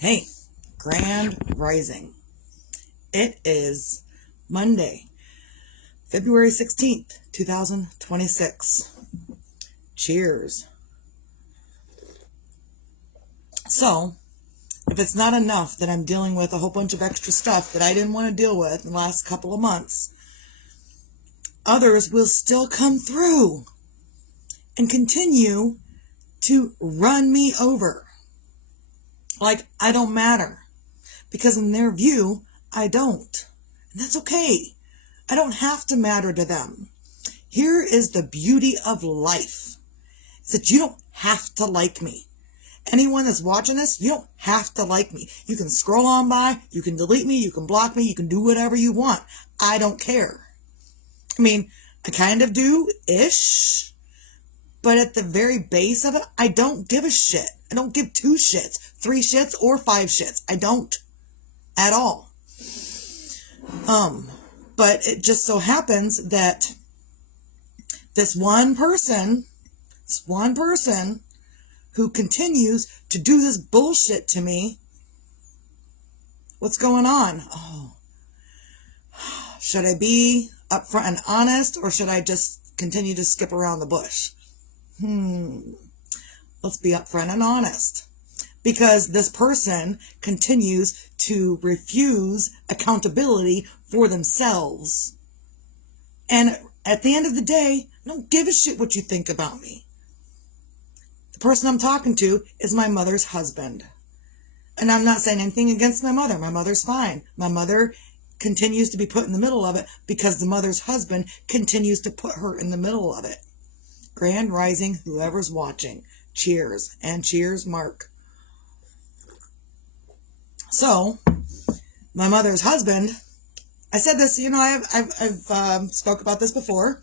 Hey, Grand Rising. It is Monday, February 16th, 2026. Cheers. So, if it's not enough that I'm dealing with a whole bunch of extra stuff that I didn't want to deal with in the last couple of months, others will still come through and continue to run me over. Like I don't matter. Because in their view, I don't. And that's okay. I don't have to matter to them. Here is the beauty of life. Is that you don't have to like me. Anyone that's watching this, you don't have to like me. You can scroll on by, you can delete me, you can block me, you can do whatever you want. I don't care. I mean, I kind of do-ish. But at the very base of it, I don't give a shit. I don't give 2 shits, 3 shits, or 5 shits. I don't. At all. But it just so happens that this one person who continues to do this bullshit to me, what's going on? Oh, should I be upfront and honest, or should I just continue to skip around the bush? Let's be upfront and honest. Because this person continues to refuse accountability for themselves. And at the end of the day, I don't give a shit what you think about me. The person I'm talking to is my mother's husband. And I'm not saying anything against my mother. My mother's fine. My mother continues to be put in the middle of it because the mother's husband continues to put her in the middle of it. Grand Rising, whoever's watching. Cheers. And cheers, Mark. So, my mother's husband, I said this, I've spoke about this before.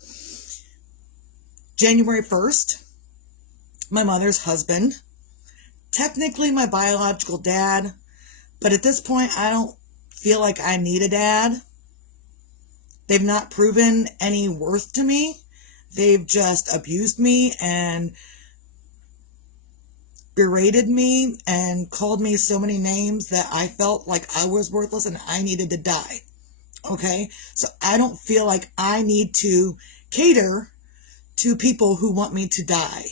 January 1st, my mother's husband, technically my biological dad, but at this point, I don't feel like I need a dad. They've not proven any worth to me. They've just abused me and berated me and called me so many names that I felt like I was worthless and I needed to die. Okay? So I don't feel like I need to cater to people who want me to die.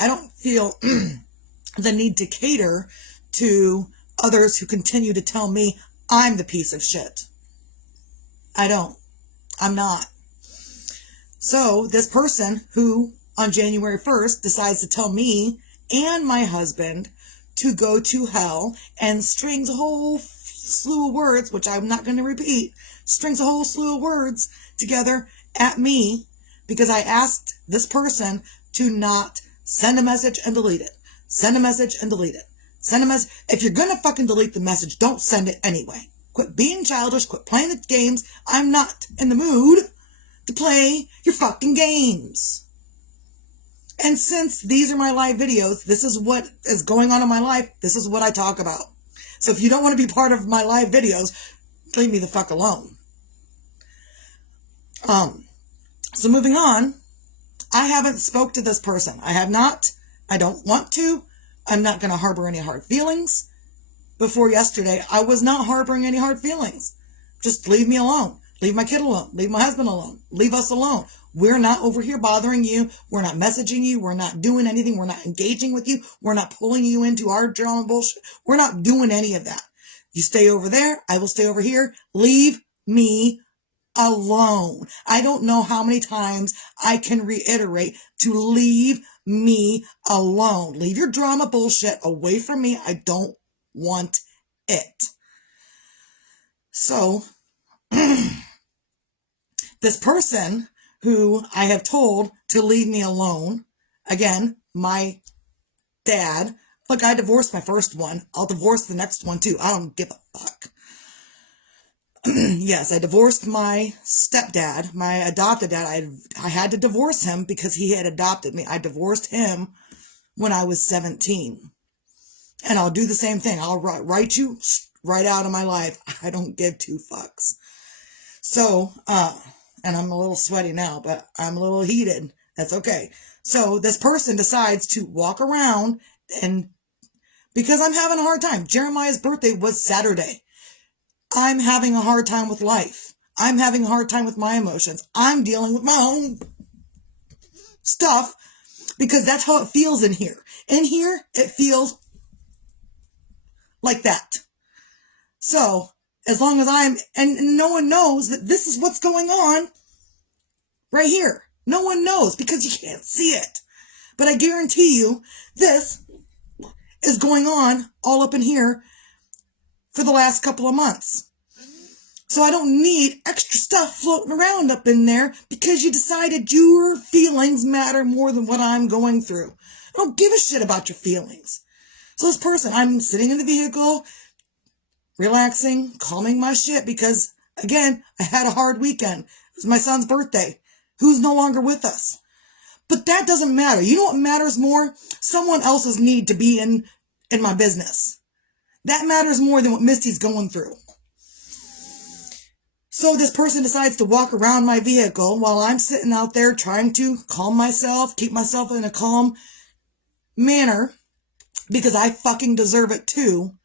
I don't feel the need to cater to others who continue to tell me I'm the piece of shit. I don't. I'm not. So this person who on January 1st decides to tell me and my husband to go to hell and strings a whole slew of words, which I'm not going to repeat, strings a whole slew of words together at me because I asked this person to not send a message and delete it. Send a message and delete it. Send a message. If you're going to fucking delete the message, don't send it anyway. Quit being childish. Quit playing the games. I'm not in the mood to play your fucking games. And since these are my live videos, this is what is going on in my life. This is what I talk about. So if you don't want to be part of my live videos, leave me the fuck alone. So moving on, I haven't spoke to this person. I have not. I don't want to. I'm not going to harbor any hard feelings. Before yesterday, I was not harboring any hard feelings. Just leave me alone. Leave my kid alone. Leave my husband alone. Leave us alone. We're not over here bothering you. We're not messaging you. We're not doing anything. We're not engaging with you. We're not pulling you into our drama bullshit. We're not doing any of that. You stay over there. I will stay over here. Leave me alone. I don't know how many times I can reiterate to leave me alone. Leave your drama bullshit away from me. I don't want it. So, this person who I have told to leave me alone, again, my dad, look, I divorced my first one. I'll divorce the next one too. I don't give a fuck. Yes, I divorced my stepdad, my adopted dad. I had to divorce him because he had adopted me. I divorced him when I was 17. And I'll do the same thing. I'll write you right out of my life. I don't give 2 fucks. So, and I'm a little sweaty now, but I'm a little heated. That's okay. So this person decides to walk around and because I'm having a hard time. Jeremiah's birthday was Saturday. I'm having a hard time with life. I'm having a hard time with my emotions. I'm dealing with my own stuff because that's how it feels in here. In here, it feels like that. So, as long as and no one knows that this is what's going on right here. No one knows because you can't see it. But I guarantee you, this is going on all up in here for the last couple of months. So I don't need extra stuff floating around up in there because you decided your feelings matter more than what I'm going through. I don't give a shit about your feelings. So this person, I'm sitting in the vehicle, relaxing, calming my shit because, again, I had a hard weekend. It was my son's birthday, who's no longer with us. But that doesn't matter. You know what matters more? Someone else's need to be in my business. That matters more than what Misty's going through. So this person decides to walk around my vehicle while I'm sitting out there trying to calm myself, keep myself in a calm manner, because I fucking deserve it too.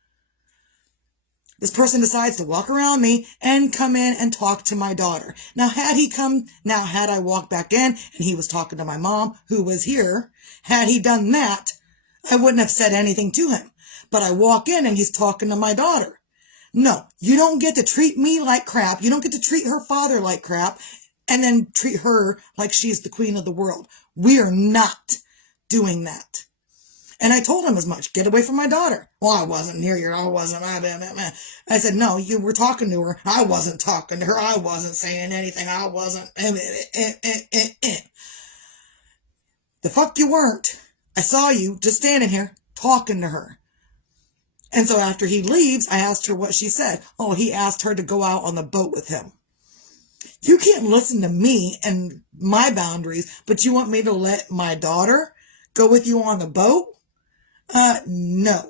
This person decides to walk around me and come in and talk to my daughter. Now, had I walked back in and he was talking to my mom, who was here, had he done that, I wouldn't have said anything to him. But I walk in and he's talking to my daughter. No, you don't get to treat me like crap. You don't get to treat her father like crap and then treat her like she's the queen of the world. We are not doing that. And I told him as much. Get away from my daughter. Well, I wasn't near you. I said, no, you were talking to her. I wasn't talking to her. I wasn't saying anything. I wasn't. The fuck you weren't. I saw you just standing here talking to her. And so after he leaves, I asked her what she said. Oh, he asked her to go out on the boat with him. You can't listen to me and my boundaries, but you want me to let my daughter go with you on the boat? No.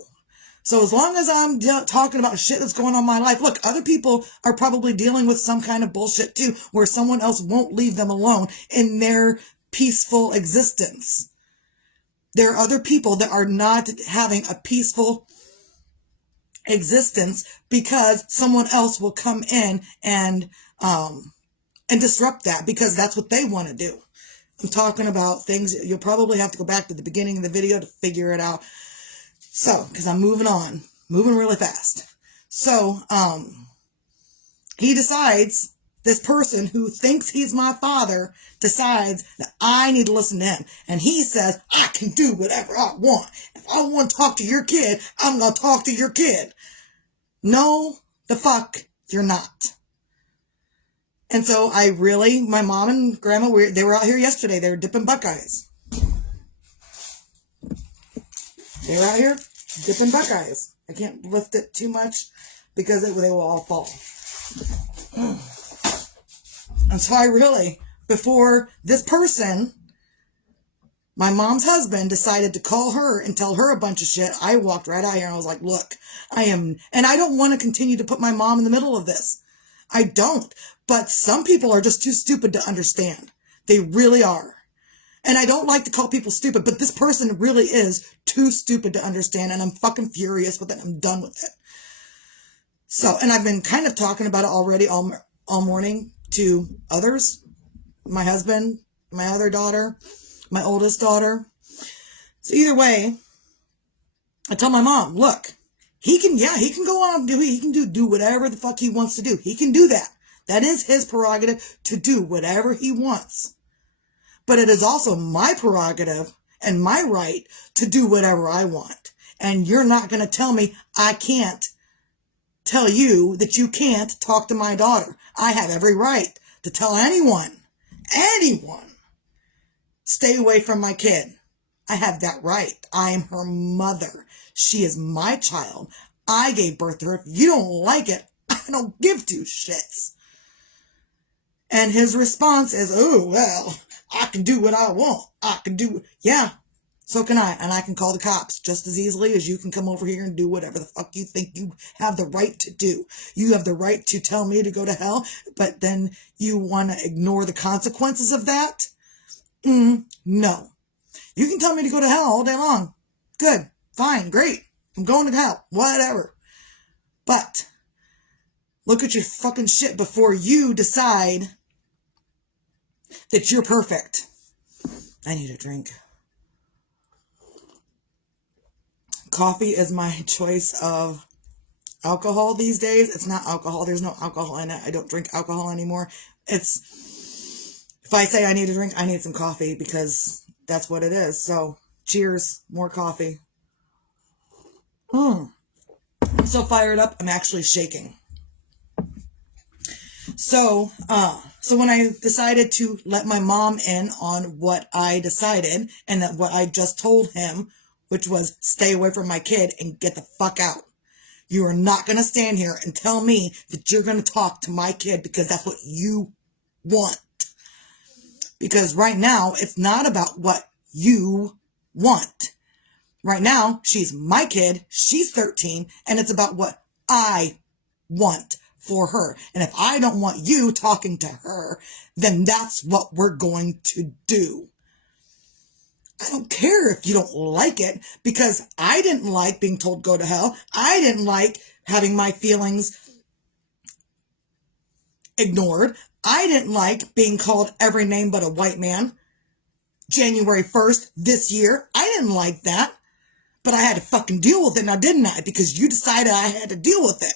So as long as I'm talking about shit that's going on in my life, look, other people are probably dealing with some kind of bullshit too, where someone else won't leave them alone in their peaceful existence. There are other people that are not having a peaceful existence because someone else will come in and disrupt that because that's what they want to do. I'm talking about things, you'll probably have to go back to the beginning of the video to figure it out. So, because I'm moving really fast. So, he decides, this person who thinks he's my father decides that I need to listen to him. And he says, I can do whatever I want. If I want to talk to your kid, I'm going to talk to your kid. No, the fuck, you're not. And so my mom and grandma, they were out here yesterday. They were dipping Buckeyes. They were out here dipping Buckeyes. I can't lift it too much because they will all fall. And so before this person, my mom's husband, decided to call her and tell her a bunch of shit, I walked right out here and I was like, look, and I don't want to continue to put my mom in the middle of this. I don't. But some people are just too stupid to understand. They really are. And I don't like to call people stupid, but this person really is too stupid to understand, and I'm fucking furious with it. I'm done with it. So, and I've been kind of talking about it already all morning to others. My husband, my other daughter, my oldest daughter. So either way, I tell my mom, look, he can go on, he can do whatever the fuck he wants to do. He can do that. That is his prerogative to do whatever he wants. But it is also my prerogative and my right to do whatever I want. And you're not going to tell me I can't tell you that you can't talk to my daughter. I have every right to tell anyone, stay away from my kid. I have that right. I am her mother. She is my child. I gave birth to her. If you don't like it, I don't give two shits. And his response is, oh, well, I can do what I want. Yeah, so can I. And I can call the cops just as easily as you can come over here and do whatever the fuck you think you have the right to do. You have the right to tell me to go to hell, but then you want to ignore the consequences of that? No. You can tell me to go to hell all day long. Good. Fine. Great. I'm going to hell. Whatever. But look at your fucking shit before you decide that you're perfect. I need a drink. Coffee is my choice of alcohol these days. It's not alcohol. There's no alcohol in it. I don't drink alcohol anymore. If I say I need a drink, I need some coffee because that's what it is. So cheers, more coffee. I'm so fired up, I'm actually shaking. So when I decided to let my mom in on what I decided and that what I just told him, which was stay away from my kid and get the fuck out. You are not going to stand here and tell me that you're going to talk to my kid because that's what you want. Because right now, it's not about what you want. Right now, she's my kid, she's 13, and it's about what I want for her. And if I don't want you talking to her, then that's what we're going to do. I don't care if you don't like it, because I didn't like being told go to hell. I didn't like having my feelings ignored. I didn't like being called every name but a white man. January 1st this year, I didn't like that. But I had to fucking deal with it now, didn't I? Because you decided I had to deal with it.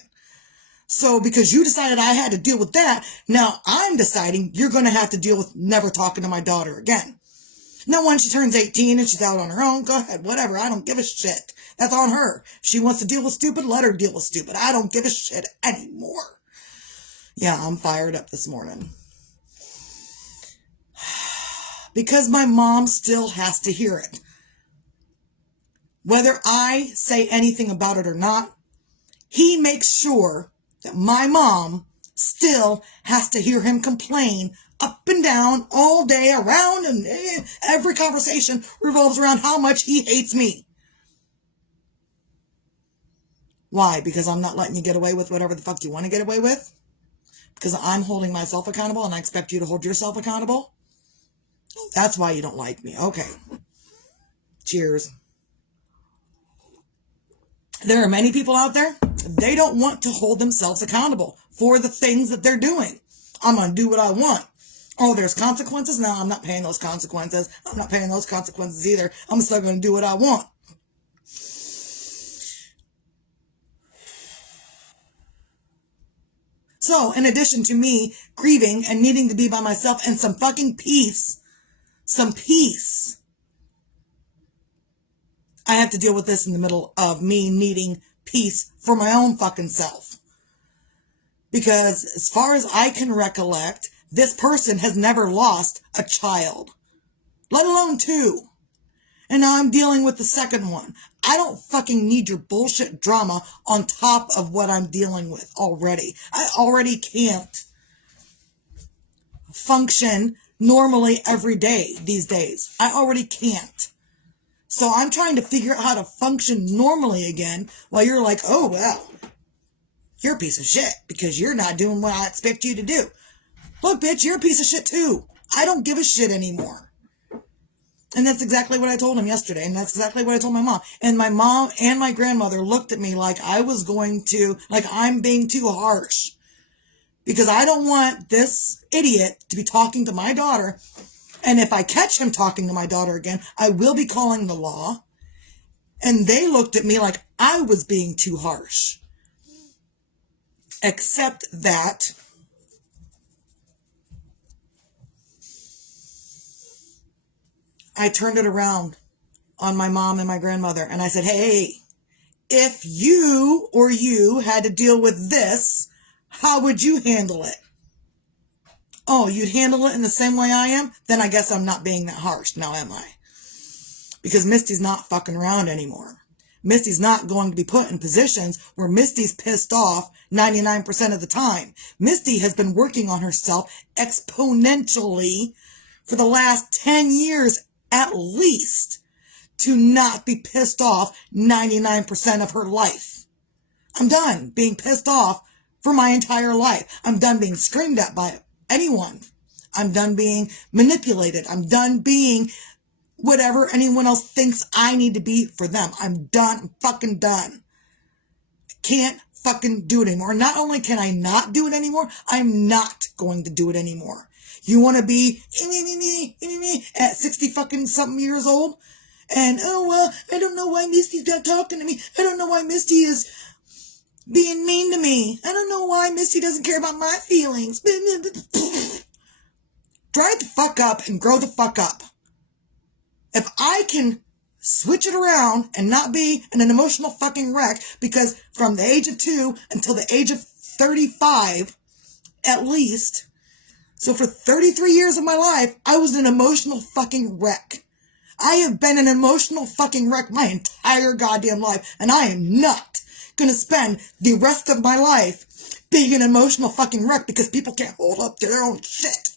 So because you decided I had to deal with that, now I'm deciding you're going to have to deal with never talking to my daughter again. Now, when she turns 18 and she's out on her own, go ahead, whatever. I don't give a shit. That's on her. If she wants to deal with stupid, let her deal with stupid. I don't give a shit anymore. Yeah, I'm fired up this morning. Because my mom still has to hear it. Whether I say anything about it or not, he makes sure that my mom still has to hear him complain up and down all day around, and every conversation revolves around how much he hates me. Why? Because I'm not letting you get away with whatever the fuck you want to get away with? Because I'm holding myself accountable and I expect you to hold yourself accountable? That's why you don't like me. Okay. Cheers. There are many people out there, they don't want to hold themselves accountable for the things that they're doing. I'm going to do what I want. Oh, there's consequences? No, I'm not paying those consequences. I'm not paying those consequences either. I'm still going to do what I want. So, in addition to me grieving and needing to be by myself and some fucking peace, I have to deal with this in the middle of me needing peace for my own fucking self. Because as far as I can recollect, this person has never lost a child, let alone two. And now I'm dealing with the second one. I don't fucking need your bullshit drama on top of what I'm dealing with already. I already can't function normally every day these days. I already can't. So I'm trying to figure out how to function normally again while you're like, oh, well, you're a piece of shit because you're not doing what I expect you to do. Look, bitch, you're a piece of shit too. I don't give a shit anymore. And that's exactly what I told him yesterday. And that's exactly what I told my mom. And my mom and my grandmother looked at me like I'm being too harsh. Because I don't want this idiot to be talking to my daughter. And if I catch him talking to my daughter again, I will be calling the law. And they looked at me like I was being too harsh. Except that I turned it around on my mom and my grandmother. And I said, hey, if you had to deal with this, how would you handle it? Oh, you'd handle it in the same way I am? Then I guess I'm not being that harsh now, am I? Because Misty's not fucking around anymore. Misty's not going to be put in positions where Misty's pissed off 99% of the time. Misty has been working on herself exponentially for the last 10 years at least to not be pissed off 99% of her life. I'm done being pissed off for my entire life. I'm done being screamed at by anyone. I'm done being manipulated. I'm done being whatever anyone else thinks I need to be for them. I'm done. I'm fucking done. Can't fucking do it anymore. Not only can I not do it anymore, I'm not going to do it anymore. You want to be at 60 fucking something years old? And, oh, well, I don't know why Misty's not talking to me. I don't know why Misty is being mean to me. I don't know why Misty doesn't care about my feelings. Dry the fuck up and grow the fuck up. If I can switch it around and not be an emotional fucking wreck, because from the age of 2 until the age of 35, at least, so for 33 years of my life, I was an emotional fucking wreck. I have been an emotional fucking wreck my entire goddamn life, and I am not gonna spend the rest of my life being an emotional fucking wreck because people can't hold up to their own shit.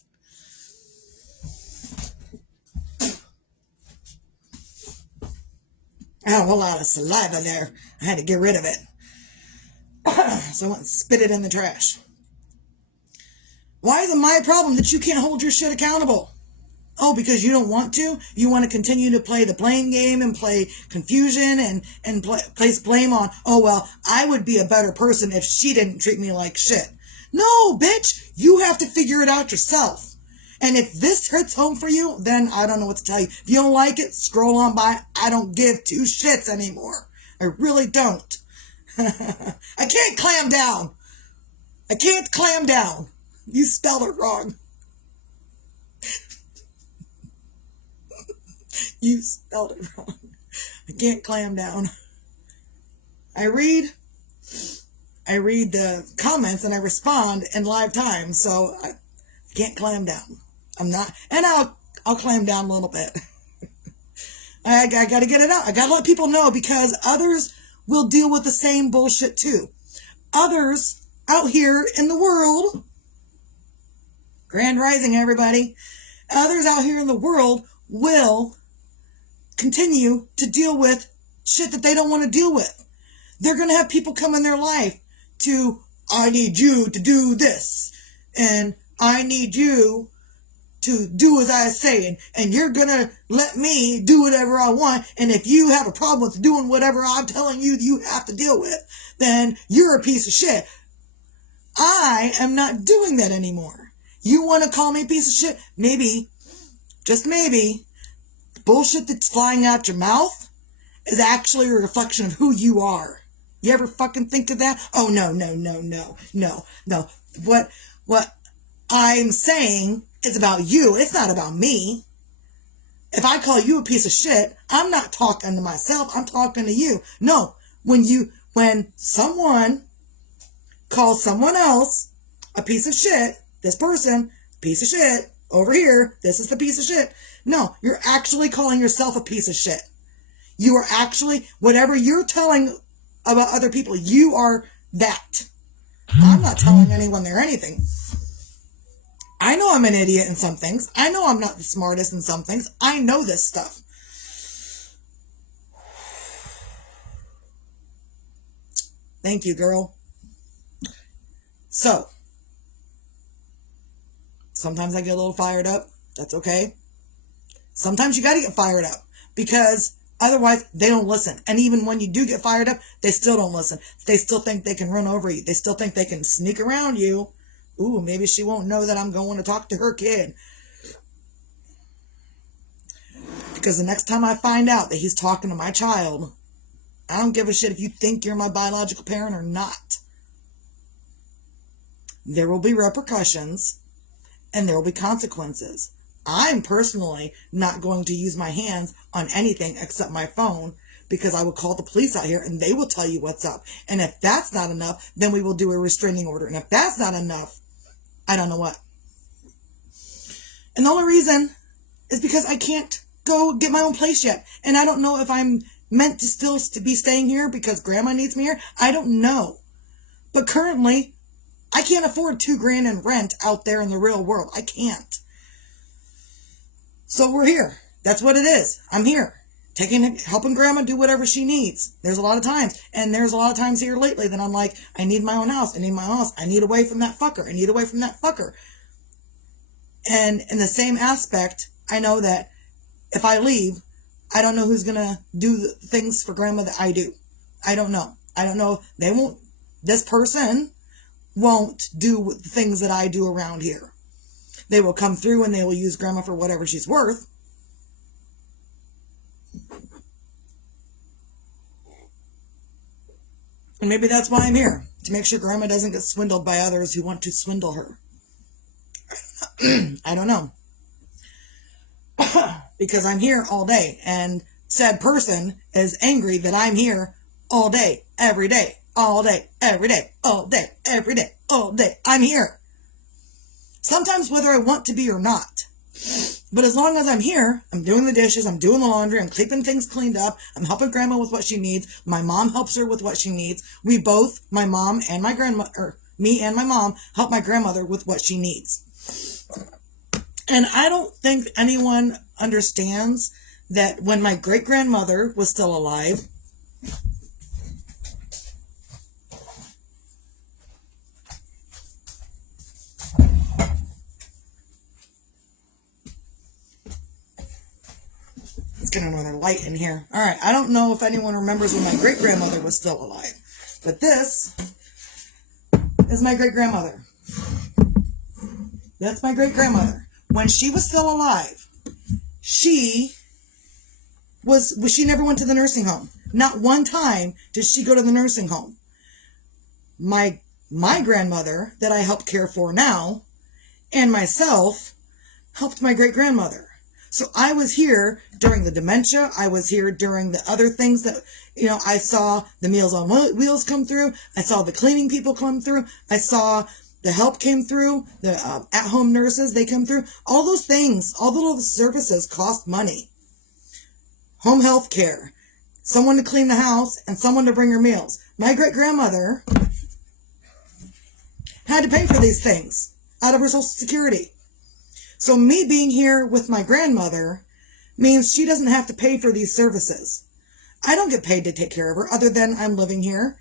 I had a whole lot of saliva there. I had to get rid of it. So I went and spit it in the trash. Why is it my problem that you can't hold your shit accountable? Oh, because you don't want to? You want to continue to play the blame game and play confusion and place blame on, oh, well, I would be a better person if she didn't treat me like shit. No, bitch, you have to figure it out yourself. And if this hits home for you, then I don't know what to tell you. If you don't like it, scroll on by. I don't give two shits anymore. I really don't. I can't clam down. I can't clam down. You spelled it wrong. You spelled it wrong. I can't clam down. I read the comments and I respond in live time, so I can't clam down. I'm not, and I'll clam down a little bit. I got to get it out. I got to let people know because others will deal with the same bullshit too. Others out here in the world, Grand Rising everybody, others out here in the world will continue to deal with shit that they don't want to deal with. They're going to have people come in their life to, I need you to do this, and I need you to do as I say, and you're going to let me do whatever I want, and if you have a problem with doing whatever I'm telling you you have to deal with, then you're a piece of shit. I am not doing that anymore. You want to call me a piece of shit? Maybe, just maybe, the bullshit that's flying out your mouth is actually a reflection of who you are. You ever fucking think of that? Oh, no. What I'm saying is about you. It's not about me. If I call you a piece of shit, I'm not talking to myself. I'm talking to you. No, when someone calls someone else a piece of shit, this person, piece of shit, over here, this is the piece of shit. No, you're actually calling yourself a piece of shit. You are actually, whatever you're telling about other people, you are that. I'm not telling anyone they're anything. I know I'm an idiot in some things. I know I'm not the smartest in some things. I know this stuff. Thank you, girl. So, sometimes I get a little fired up. That's okay. Sometimes you gotta get fired up because otherwise they don't listen. And even when you do get fired up, they still don't listen. They still think they can run over you. They still think they can sneak around you. Ooh, maybe she won't know that I'm going to talk to her kid. Because the next time I find out that he's talking to my child, I don't give a shit if you think you're my biological parent or not. There will be repercussions and there will be consequences. I'm personally not going to use my hands on anything except my phone because I will call the police out here and they will tell you what's up. And if that's not enough, then we will do a restraining order. And if that's not enough, I don't know what. And the only reason is because I can't go get my own place yet. And I don't know if I'm meant to still to be staying here because grandma needs me here. I don't know. But currently, I can't afford $2,000 in rent out there in the real world. I can't. So we're here. That's what it is. I'm here. Helping grandma do whatever she needs. There's a lot of times. And there's a lot of times here lately that I'm like, I need my own house. I need my house. I need away from that fucker. I need away from that fucker. And in the same aspect, I know that if I leave, I don't know who's going to do the things for grandma that I do. I don't know. I don't know. They won't, this person won't do the things that I do around here. They will come through and they will use grandma for whatever she's worth. And maybe that's why I'm here, to make sure grandma doesn't get swindled by others who want to swindle her. I don't know. Because I'm here all day, and said person is angry that I'm here all day, every day, all day, every day, all day, every day, all day. I'm here. Sometimes whether I want to be or not. But as long as I'm here, I'm doing the dishes, I'm doing the laundry, I'm keeping things cleaned up, I'm helping grandma with what she needs, my mom helps her with what she needs. We both, my mom and my grandma, or me and my mom, help my grandmother with what she needs. And I don't think anyone understands that when my great-grandmother was still alive, let's get another light in here. All right, I don't know if anyone remembers when my great-grandmother was still alive, but this is my great-grandmother. That's my great-grandmother. When she was still alive, she never went to the nursing home. Not one time did she go to the nursing home. My grandmother, that I help care for now, and myself, helped my great-grandmother. So I was here during the dementia. I was here during the other things that, I saw the Meals on Wheels come through. I saw the cleaning people come through. I saw the help came through. The at-home nurses, they come through. All those things, all the little services cost money. Home health care, someone to clean the house, and someone to bring her meals. My great-grandmother had to pay for these things out of her Social Security. So me being here with my grandmother means she doesn't have to pay for these services. I don't get paid to take care of her other than I'm living here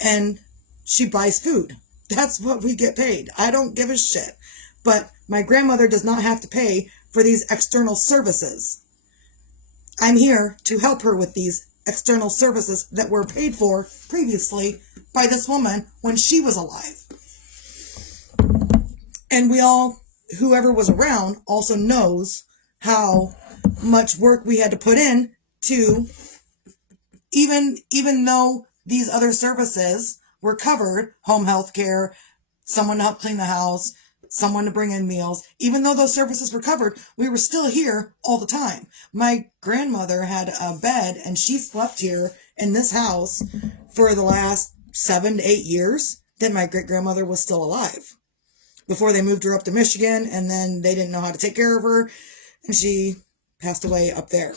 and she buys food. That's what we get paid. I don't give a shit. But my grandmother does not have to pay for these external services. I'm here to help her with these external services that were paid for previously by this woman when she was alive. And whoever was around also knows how much work we had to put in to, even though these other services were covered, home health care, someone to help clean the house, someone to bring in meals, even though those services were covered, we were still here all the time. My grandmother had a bed and she slept here in this house for the last 7 to 8 years that my great-grandmother was still alive. Before they moved her up to Michigan, and then they didn't know how to take care of her, and she passed away up there.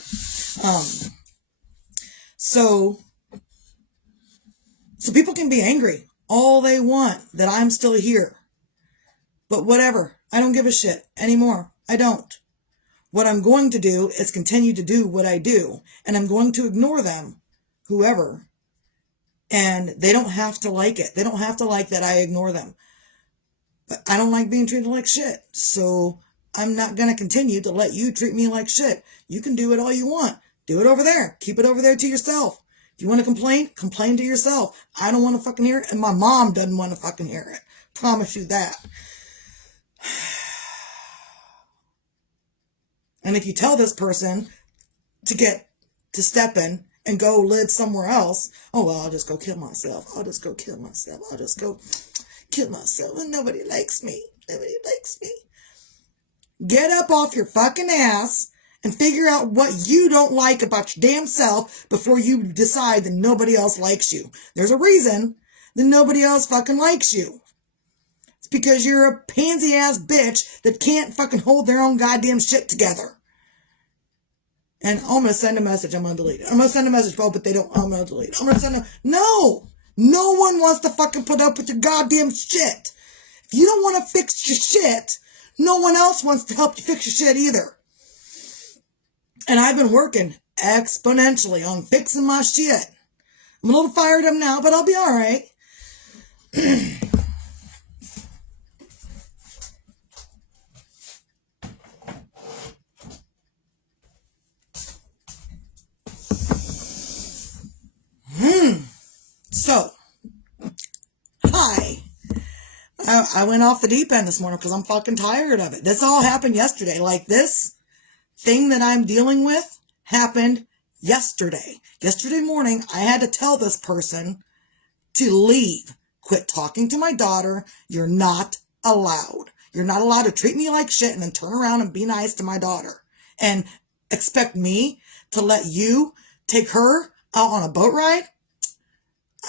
So people can be angry all they want that I'm still here. But whatever. I don't give a shit anymore. I don't. What I'm going to do is continue to do what I do, and I'm going to ignore them, whoever. And they don't have to like it. They don't have to like that I ignore them. But I don't like being treated like shit. So I'm not going to continue to let you treat me like shit. You can do it all you want. Do it over there. Keep it over there to yourself. If you want to complain to yourself. I don't want to fucking hear it. And my mom doesn't want to fucking hear it. Promise you that. And if you tell this person to step in and go live somewhere else, oh, well, I'll just go kill myself. I'll just go kill myself. I'll just go kill myself. And nobody likes me. Nobody likes me. Get up off your fucking ass and figure out what you don't like about your damn self before you decide that nobody else likes you. There's a reason that nobody else fucking likes you. It's because you're a pansy ass bitch that can't fucking hold their own goddamn shit together. And I'm going to send a message. I'm going to delete it. I'm going to send a message. Oh, but they don't. I'm going to delete it. I'm going to send a... No! No one wants to fucking put up with your goddamn shit. If you don't want to fix your shit, no one else wants to help you fix your shit either. And I've been working exponentially on fixing my shit. I'm a little fired up now, but I'll be all right. So, hi. I went off the deep end this morning because I'm fucking tired of it. This all happened yesterday. Like, this thing that I'm dealing with happened yesterday. Yesterday morning, I had to tell this person to leave. Quit talking to my daughter. You're not allowed. You're not allowed to treat me like shit and then turn around and be nice to my daughter. And expect me to let you take her out on a boat ride?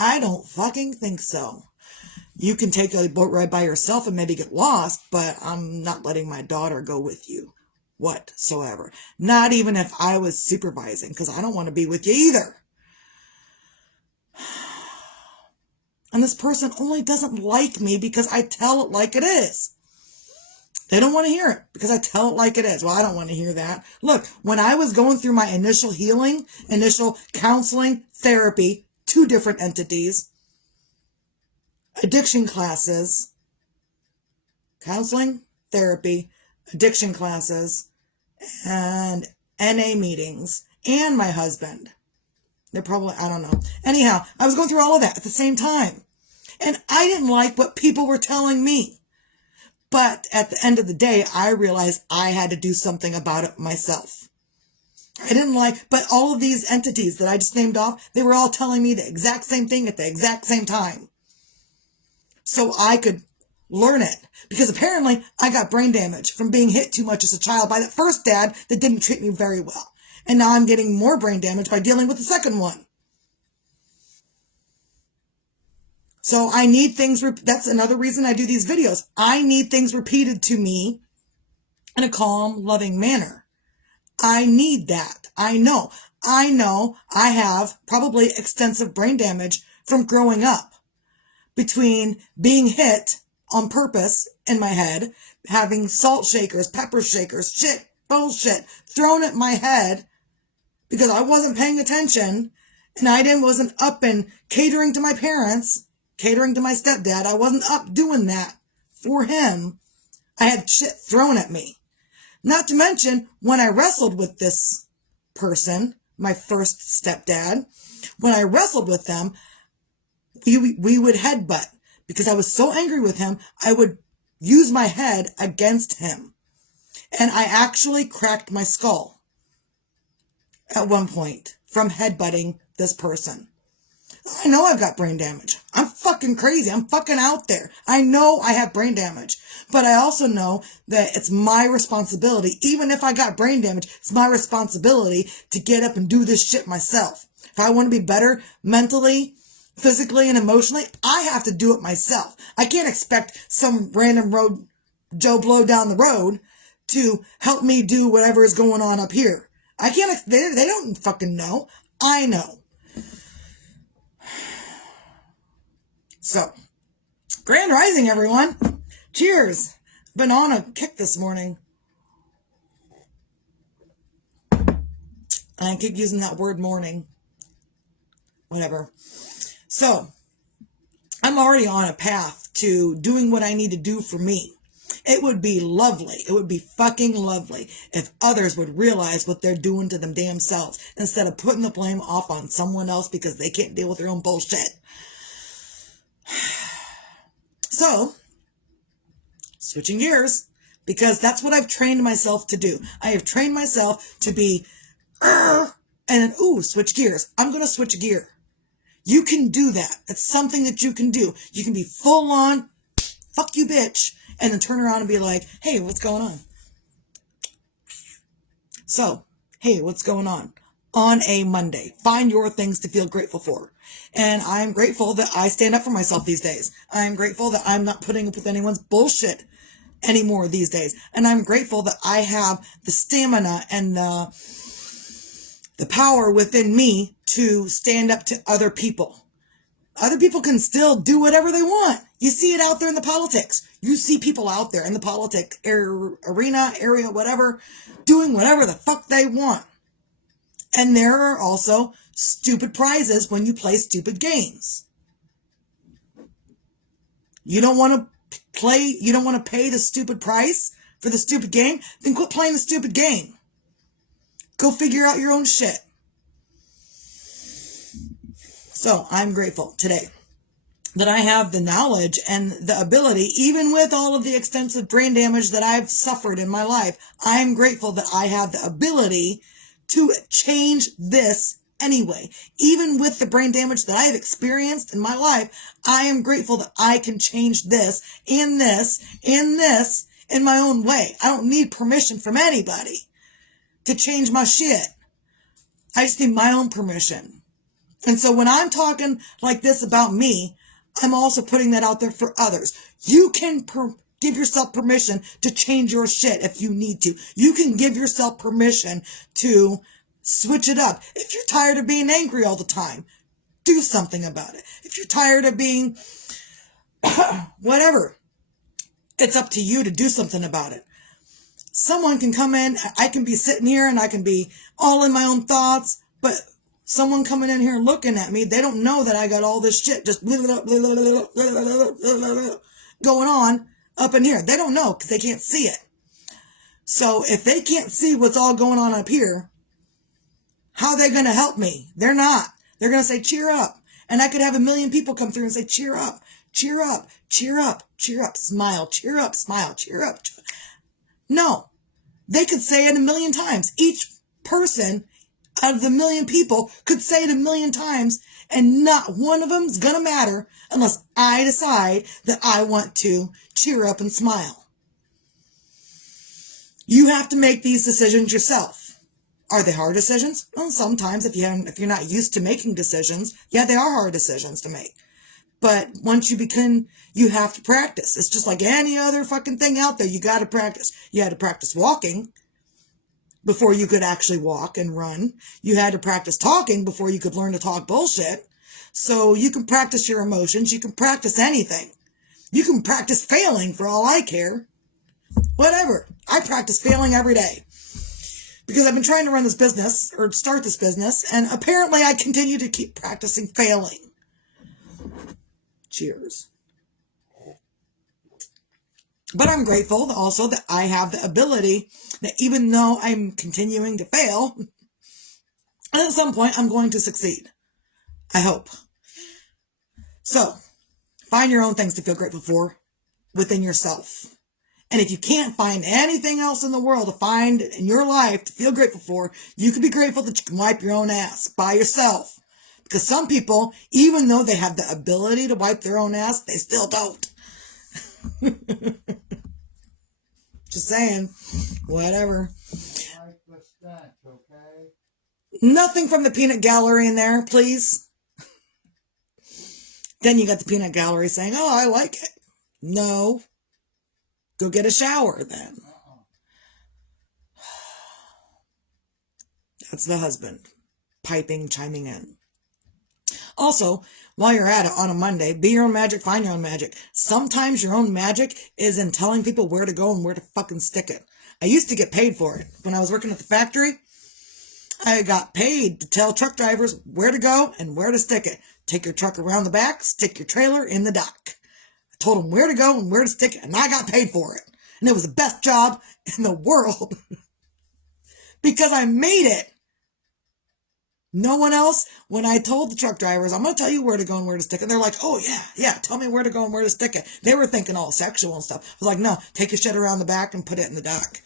I don't fucking think so. You can take a boat ride by yourself and maybe get lost, but I'm not letting my daughter go with you whatsoever. Not even if I was supervising, because I don't want to be with you either. And this person only doesn't like me because I tell it like it is. They don't want to hear it because I tell it like it is. Well, I don't want to hear that. Look, when I was going through my initial healing, initial counseling, therapy, 2 different entities, addiction classes, counseling, therapy, addiction classes, and NA meetings, and my husband. They're probably, I don't know. Anyhow, I was going through all of that at the same time. And I didn't like what people were telling me. But at the end of the day, I realized I had to do something about it myself. I didn't like, but all of these entities that I just named off, they were all telling me the exact same thing at the exact same time. So I could learn it. Because apparently I got brain damage from being hit too much as a child by that first dad that didn't treat me very well. And now I'm getting more brain damage by dealing with the second one. So I need things, that's another reason I do these videos. I need things repeated to me in a calm, loving manner. I need that. I know I have probably extensive brain damage from growing up. Between being hit on purpose in my head, having salt shakers, pepper shakers, shit, bullshit thrown at my head because I wasn't paying attention and I wasn't up and catering to my parents, catering to my stepdad. I wasn't up doing that for him. I had shit thrown at me. Not to mention when I wrestled with this person, my first stepdad, when I wrestled with them, we would headbutt because I was so angry with him. I would use my head against him. And I actually cracked my skull at one point from headbutting this person. I know I've got brain damage. I'm fucking crazy. I'm fucking out there. I know I have brain damage. But I also know that it's my responsibility. Even if I got brain damage, it's my responsibility to get up and do this shit myself. If I want to be better mentally, physically, and emotionally, I have to do it myself. I can't expect some random Joe Blow down the road to help me do whatever is going on up here. I can't, they don't fucking know. I know. So, grand rising, everyone. Cheers. Been on a kick this morning. I keep using that word morning. Whatever. So, I'm already on a path to doing what I need to do for me. It would be lovely. It would be fucking lovely if others would realize what they're doing to them damn selves instead of putting the blame off on someone else because they can't deal with their own bullshit. So, switching gears, because that's what I've trained myself to do. I have trained myself to be, and then, switch gears. I'm going to switch a gear. You can do that. It's something that you can do. You can be full on, fuck you bitch, and then turn around and be like, hey, what's going on? So, hey, what's going on? On a Monday, find your things to feel grateful for. And I'm grateful that I stand up for myself these days. I'm grateful that I'm not putting up with anyone's bullshit anymore these days. And I'm grateful that I have the stamina and the power within me to stand up to other people. Other people can still do whatever they want. You see it out there in the politics. You see people out there in the politic arena, area, whatever, doing whatever the fuck they want. And there are also stupid prizes when you play stupid games. You don't want to pay the stupid price for the stupid game? Then quit playing the stupid game. Go figure out your own shit. So I'm grateful today that I have the knowledge and the ability, even with all of the extensive brain damage that I've suffered in my life, I'm grateful that I have the ability to change this anyway. Even with the brain damage that I've experienced in my life, I am grateful that I can change this and this and this in my own way. I don't need permission from anybody to change my shit. I just need my own permission. And so when I'm talking like this about me, I'm also putting that out there for others. You can give yourself permission to change your shit if you need to. You can give yourself permission to switch it up. If you're tired of being angry all the time, do something about it. If you're tired of being whatever, it's up to you to do something about it. Someone can come in, I can be sitting here and I can be all in my own thoughts, but someone coming in here looking at me, they don't know that I got all this shit just going on up in here. They don't know because they can't see it. So if they can't see what's all going on up here, how are they going to help me? They're not. They're going to say, cheer up. And I could have 1 million people come through and say, cheer up, cheer up, cheer up, cheer up, smile, cheer up, smile, cheer up. No, they could say it 1 million times. Each person out of the 1 million people could say it 1 million times, and not one of them is going to matter unless I decide that I want to cheer up and smile. You have to make these decisions yourself. Are they hard decisions? Well, sometimes if you're not used to making decisions, yeah, they are hard decisions to make. But once you begin, you have to practice. It's just like any other fucking thing out there. You got to practice. You had to practice walking before you could actually walk and run. You had to practice talking before you could learn to talk bullshit. So you can practice your emotions. You can practice anything. You can practice failing for all I care. Whatever. I practice failing every day because I've been trying to run this business or start this business, and apparently I continue to keep practicing failing. Cheers. But I'm grateful also that I have the ability that even though I'm continuing to fail, at some point I'm going to succeed. I hope. So, find your own things to feel grateful for within yourself. And if you can't find anything else in the world to find in your life to feel grateful for, you can be grateful that you can wipe your own ass by yourself. Because some people, even though they have the ability to wipe their own ass, they still don't. Just saying. Whatever. Like the stench, okay? Nothing from the peanut gallery in there, please. Then you got the peanut gallery saying, oh, I like it. No. Go get a shower then. That's the husband. Chiming in. Also, while you're at it on a Monday, be your own magic, find your own magic. Sometimes your own magic is in telling people where to go and where to fucking stick it. I used to get paid for it. When I was working at the factory, I got paid to tell truck drivers where to go and where to stick it. Take your truck around the back, stick your trailer in the dock. I told them where to go and where to stick it, and I got paid for it. And it was the best job in the world because I made it. No one else, when I told the truck drivers, I'm going to tell you where to go and where to stick it, they're like, oh, yeah, tell me where to go and where to stick it. They were thinking all sexual and stuff. I was like, no, take your shit around the back and put it in the dock.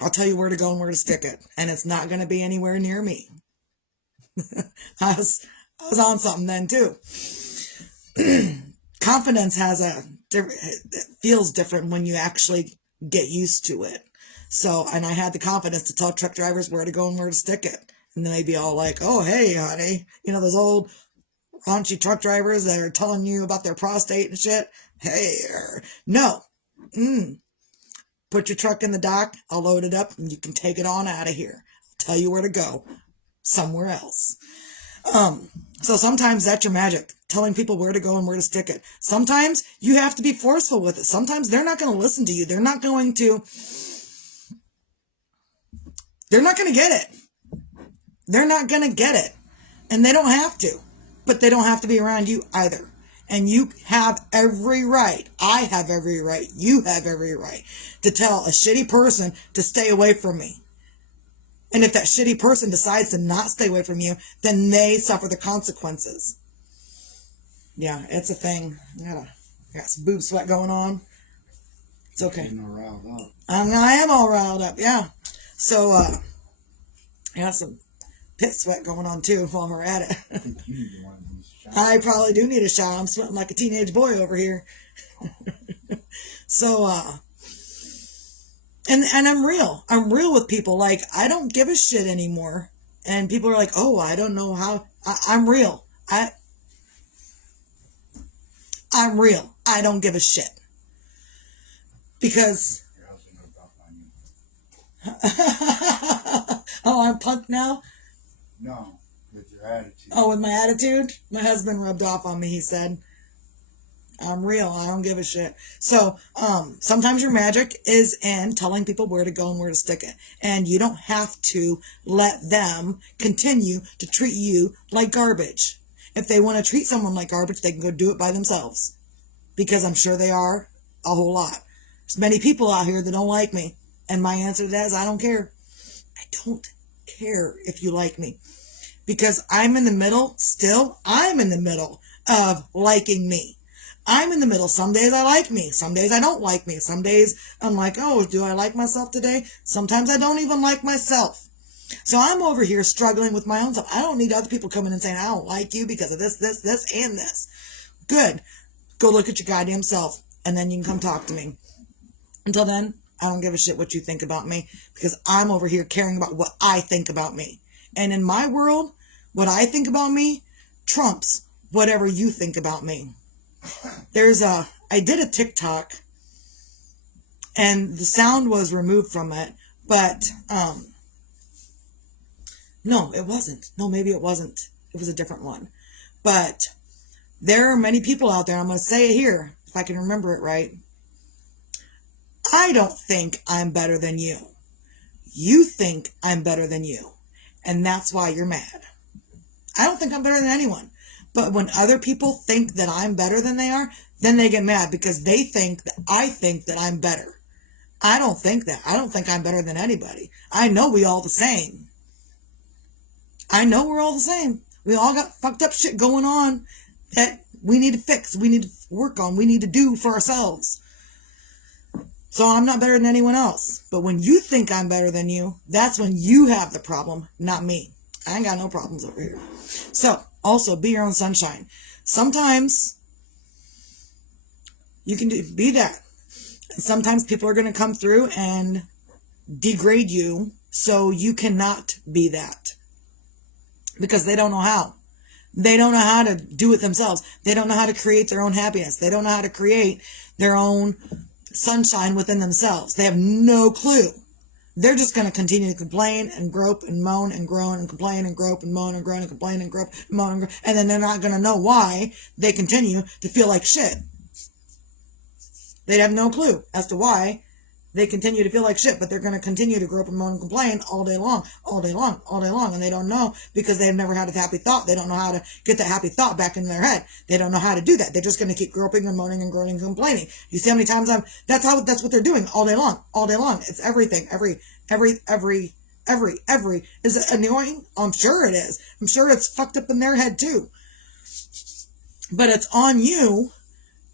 I'll tell you where to go and where to stick it. And it's not going to be anywhere near me. I was on something then, too. Confidence it feels different when you actually get used to it. So, and I had the confidence to tell truck drivers where to go and where to stick it. And then they'd be all like, oh, hey, honey. You know, those old raunchy truck drivers that are telling you about their prostate and shit. Hey, no. Put your truck in the dock. I'll load it up and you can take it on out of here. I'll tell you where to go. Somewhere else. So sometimes that's your magic. Telling people where to go and where to stick it. Sometimes you have to be forceful with it. Sometimes they're not going to listen to you. They're not going to get it. They're not going to get it. And they don't have to. But they don't have to be around you either. And you have every right. I have every right. You have every right to tell a shitty person to stay away from me. And if that shitty person decides to not stay away from you, then they suffer the consequences. Yeah, it's a thing. I got some boob sweat going on. It's okay. Getting all riled up. I am all riled up, yeah. So, I got some pit sweat going on too while we're at it. I think you need one of these shots. I probably do need a shower. I'm sweating like a teenage boy over here. So, and I'm real. I'm real with people. Like, I don't give a shit anymore. And people are like, oh, I don't know how. I'm real. I'm real. I don't give a shit. Because... Your husband rubbed off on you. Oh, I'm punk now? No, with your attitude. Oh, with my attitude? My husband rubbed off on me, he said. I'm real. I don't give a shit. So, sometimes your magic is in telling people where to go and where to stick it. And you don't have to let them continue to treat you like garbage. If they want to treat someone like garbage, they can go do it by themselves. Because I'm sure they are a whole lot. There's many people out here that don't like me. And my answer to that is I don't care. I don't care if you like me. Because I'm in the middle, still, I'm in the middle of liking me. I'm in the middle. Some days I like me. Some days I don't like me. Some days I'm like, oh, do I like myself today? Sometimes I don't even like myself. So I'm over here struggling with my own stuff. I don't need other people coming and saying, I don't like you because of this, and this. Good. Go look at your goddamn self, and then you can come talk to me. Until then, I don't give a shit what you think about me, because I'm over here caring about what I think about me. And in my world, what I think about me trumps whatever you think about me. I did a TikTok, and the sound was removed from it, but, no, it wasn't. No, maybe it wasn't. It was a different one. But there are many people out there, I'm going to say it here, if I can remember it right. I don't think I'm better than you. You think I'm better than you. And that's why you're mad. I don't think I'm better than anyone. But when other people think that I'm better than they are, then they get mad because they think that I think that I'm better. I don't think that. I don't think I'm better than anybody. I know we all the same. I know we're all the same. We all got fucked up shit going on that we need to fix, we need to work on, we need to do for ourselves. So I'm not better than anyone else. But when you think I'm better than you, that's when you have the problem, not me. I ain't got no problems over here. So, also, be your own sunshine. Sometimes you can be that. Sometimes people are going to come through and degrade you so you cannot be that. Because they don't know how. They don't know how to do it themselves. They don't know how to create their own happiness. They don't know how to create their own sunshine within themselves. They have no clue. They're just going to continue to complain and grope and moan and groan and complain and grope and moan and groan and complain and grope and moan and groan. And then they're not going to know why they continue to feel like shit. They have no clue as to why they continue to feel like shit, but they're going to continue to grope and moan and complain all day long, all day long, all day long. And they don't know because they've never had a happy thought. They don't know how to get that happy thought back in their head. They don't know how to do that. They're just going to keep groping and moaning and groaning and complaining. You see how many times that's what they're doing all day long, all day long. It's everything, every is it annoying? I'm sure it is. I'm sure it's fucked up in their head too. But it's on you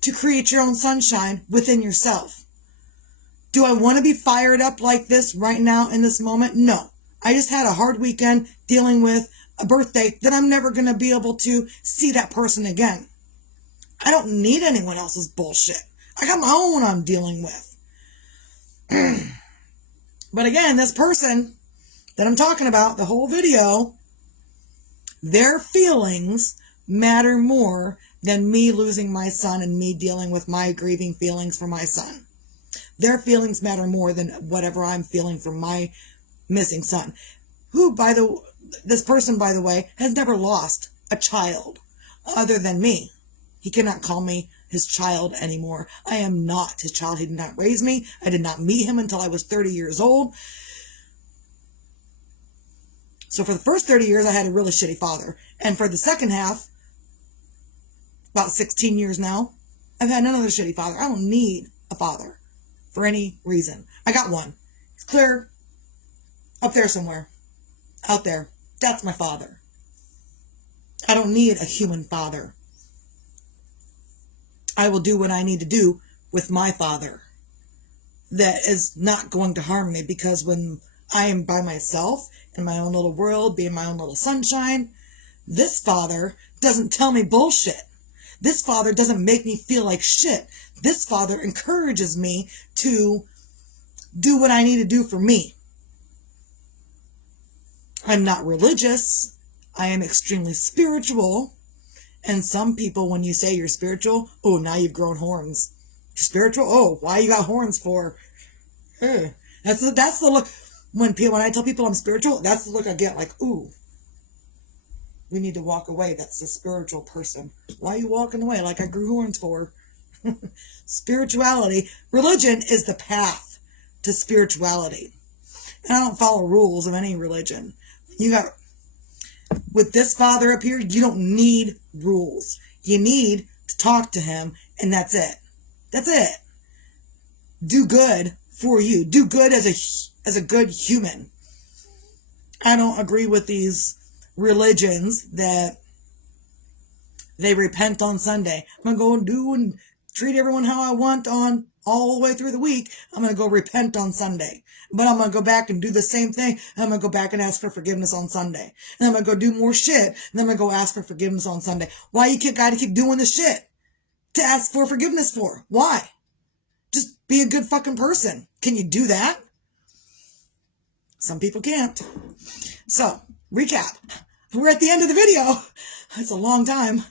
to create your own sunshine within yourself. Do I want to be fired up like this right now in this moment? No. I just had a hard weekend dealing with a birthday that I'm never going to be able to see that person again. I don't need anyone else's bullshit. I got my own I'm dealing with. But again, this person that I'm talking about, the whole video, their feelings matter more than me losing my son and me dealing with my grieving feelings for my son. Their feelings matter more than whatever I'm feeling for my missing son. Who, this person, by the way, has never lost a child other than me. He cannot call me his child anymore. I am not his child. He did not raise me. I did not meet him until I was 30 years old. So for the first 30 years, I had a really shitty father. And for the second half, about 16 years now, I've had another shitty father. I don't need a father for any reason. I got one. It's clear up there somewhere. out there. That's my father. I don't need a human father. I will do what I need to do with my father that is not going to harm me, because when I am by myself in my own little world, being my own little sunshine, this father doesn't tell me bullshit. This father doesn't make me feel like shit. This father encourages me to do what I need to do for me. I'm not religious. I am extremely spiritual. And some people, when you say you're spiritual, oh, now you've grown horns. You're spiritual? Oh, why you got horns for? That's the look. When I tell people I'm spiritual, that's the look I get. Like, ooh, we need to walk away. That's the spiritual person. Why are you walking away? Like I grew horns for? Spirituality. Religion is the path to spirituality. And I don't follow rules of any religion. With this father up here, you don't need rules. You need to talk to him, and that's it. That's it. Do good for you. Do good as a good human. I don't agree with these religions that they repent on Sunday. I'm going to go and do and treat everyone how I want on all the way through the week. I'm going to go repent on Sunday. But I'm going to go back and do the same thing. And I'm going to go back and ask for forgiveness on Sunday. And I'm going to go do more shit. And then I'm going to go ask for forgiveness on Sunday. Why you got to keep doing the shit to ask for forgiveness for? Why? Just be a good fucking person. Can you do that? Some people can't. So, recap. We're at the end of the video. It's a long time.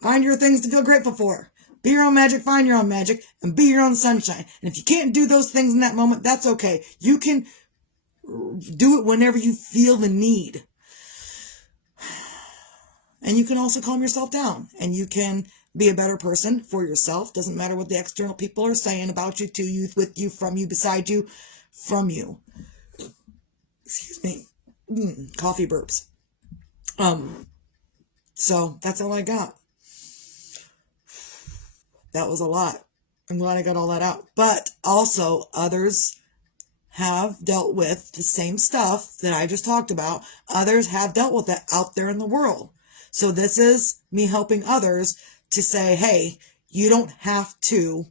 Find your things to feel grateful for. Be your own magic, find your own magic, and be your own sunshine. And if you can't do those things in that moment, that's okay. You can do it whenever you feel the need. And you can also calm yourself down. And you can be a better person for yourself. Doesn't matter what the external people are saying about you, to you, with you, from you, beside you, from you. Excuse me. Coffee burps. So that's all I got. That was a lot. I'm glad I got all that out. But also, others have dealt with the same stuff that I just talked about. Others have dealt with it out there in the world. So this is me helping others to say, hey, you don't have to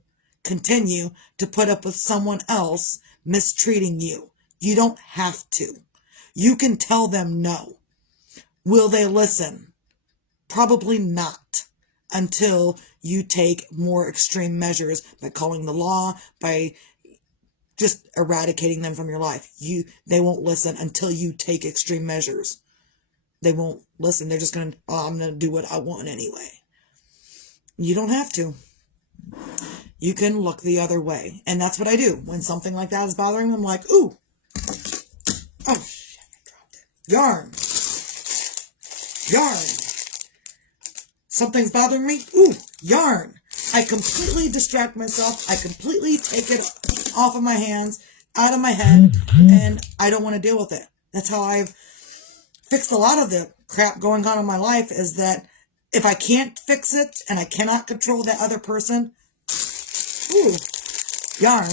continue to put up with someone else mistreating you. You don't have to. You can tell them no. Will they listen? Probably not. Until you take more extreme measures by calling the law, by just eradicating them from your life. They won't listen until you take extreme measures. They won't listen. They're just going to, I'm going to do what I want anyway. You don't have to. You can look the other way. And that's what I do. When something like that is bothering me, I'm like, ooh. Oh, shit, I dropped it. Yarn. Something's bothering me? Ooh, yarn. I completely distract myself. I completely take it off of my hands, out of my head, and I don't want to deal with it. That's how I've fixed a lot of the crap going on in my life, is that if I can't fix it and I cannot control that other person, ooh, yarn.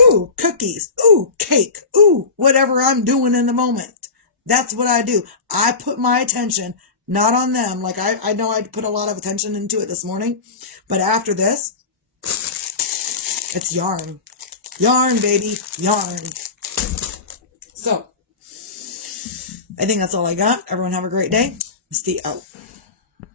Ooh, cookies. Ooh, cake. Ooh, whatever I'm doing in the moment. That's what I do. I put my attention not on them. Like, I know I put a lot of attention into it this morning. But after this, it's yarn. Yarn, baby. Yarn. So, I think that's all I got. Everyone have a great day. Misty out.